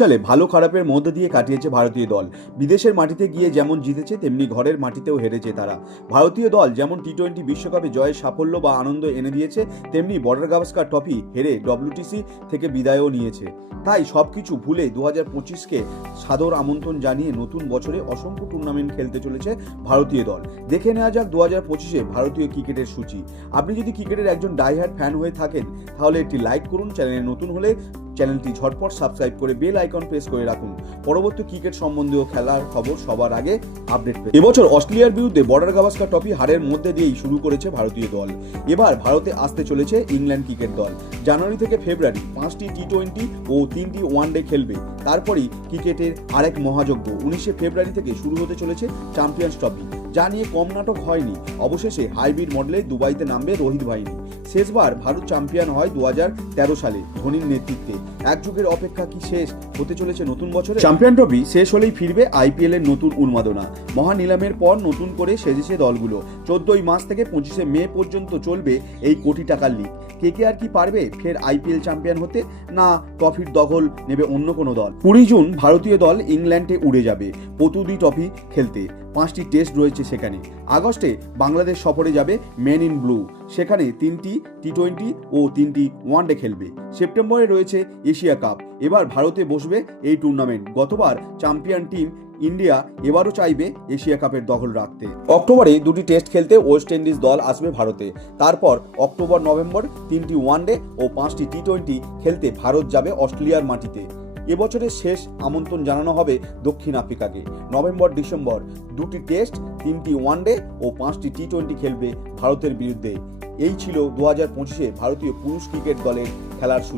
সালে ভালো খারাপের মধ্যে দিয়ে কাটিয়েছে ভারতীয় দল। বিদেশের মাটিতে গিয়ে যেমন জিতেছে তেমনি ঘরের মাটিতেও হেরেছে তারা। ভারতীয় দল যেমন টি-20 বিশ্বকাপে জয়ের সাফল্য বা আনন্দ এনে দিয়েছে, তেমনি বর্ডার গাভাস্কার ট্রফি হেরে ডব্লিউটিসি থেকে বিদায়ও নিয়েছে। তাই সবকিছু ভুলে 2025কে সাদর আমন্ত্রণ জানিয়ে নতুন বছরে অসংখ্য টুর্নামেন্ট খেলতে চলেছে ভারতীয় দল। দেখে নেওয়া যাক 2025-এ ভারতীয় ক্রিকেটের সূচি। আপনি যদি ক্রিকেটের একজন ডাইহার্ড ফ্যান হয়ে থাকেন তাহলে একটি লাইক করুন, চ্যানেলে নতুন হলে চ্যানেলটি ঝটপট সাবস্ক্রাইব করে বেল আইকন প্রেস করে রাখুন পরবর্তী ক্রিকেট সম্বন্ধীয় খেলার খবর সবার আগে আপডেট পেতে। এবছর অস্ট্রেলিয়ার বিরুদ্ধে বর্ডার গাভাস্কার ট্রফি হারের মধ্যে দিয়েই শুরু করেছে ভারতীয় দল। এবার ভারতে আসতে চলেছে ইংল্যান্ড ক্রিকেট দল। জানুয়ারি থেকে ফেব্রুয়ারি 5টি টি-20 ও 3টি ওয়ানডে খেলবে। তারপরেই ক্রিকেটের আরেক মহাযজ্ঞ 19শে ফেব্রুয়ারি থেকে শুরু হতে চলেছে চ্যাম্পিয়ন্স ট্রফি, যা নিয়ে কম নাটক হয়নি। অবশেষে হাইব্রিড মডেলে দুবাইতে নামবে রোহিত বাহিনী। শেষবার ভারত চ্যাম্পিয়ন হয় 2013 সালে ধোনির নেতৃত্বে। এক যুগের অপেক্ষা কি শেষ হতে চলেছে নতুন বছরে? চ্যাম্পিয়ন ট্রফি শেষ হলেই ফিরবে আইপিএল এর নতুন উন্মাদনা। মহা নিলামের পর নতুন করে সেজেছে দলগুলো। 14ই মার্চ থেকে 25শে মে পর্যন্ত চলবে এই কোটি টাকার লিগ। কেকেআর কি পারবে ফের আইপিএল চ্যাম্পিয়ন হতে, না ট্রফির দখল নেবে অন্য কোনো দল? 20 জুন ভারতীয় দল ইংল্যান্ডে উড়ে যাবে পতুদি ট্রফি খেলতে। 5টি টেস্ট রয়েছে সেখানে। আগস্টে বাংলাদেশ সফরে যাবে মেন ইন ব্লু, সেখানে 3টি টি-20 ও 3টি ওয়ানডে খেলবে। সেপ্টেম্বরে রয়েছে এশিয়া কাপ। এবার ভারতে বসবে এই টুর্নামেন্ট। গতবার চ্যাম্পিয়ন টিম ইন্ডিয়া এবারও চাইবে এশিয়া কাপের দখল রাখতে। অক্টোবরে 2টি টেস্ট খেলতে ওয়েস্ট ইন্ডিজ দল আসবে ভারতে। তারপর অক্টোবর নভেম্বর 3টি ওয়ানডে ও 5টি টি-20 খেলতে ভারত যাবে অস্ট্রেলিয়ার মাটিতে। এবছরের শেষ আমন্ত্রণ জানানো হবে দক্ষিণ আফ্রিকাকে। নভেম্বর ডিসেম্বর 2টি টেস্ট, 3টি ওয়ানডে ও 5টি টি-20 খেলবে ভারতের বিরুদ্ধে। এই ছিল 2025-এ ভারতীয় পুরুষ ক্রিকেট দলের খেলার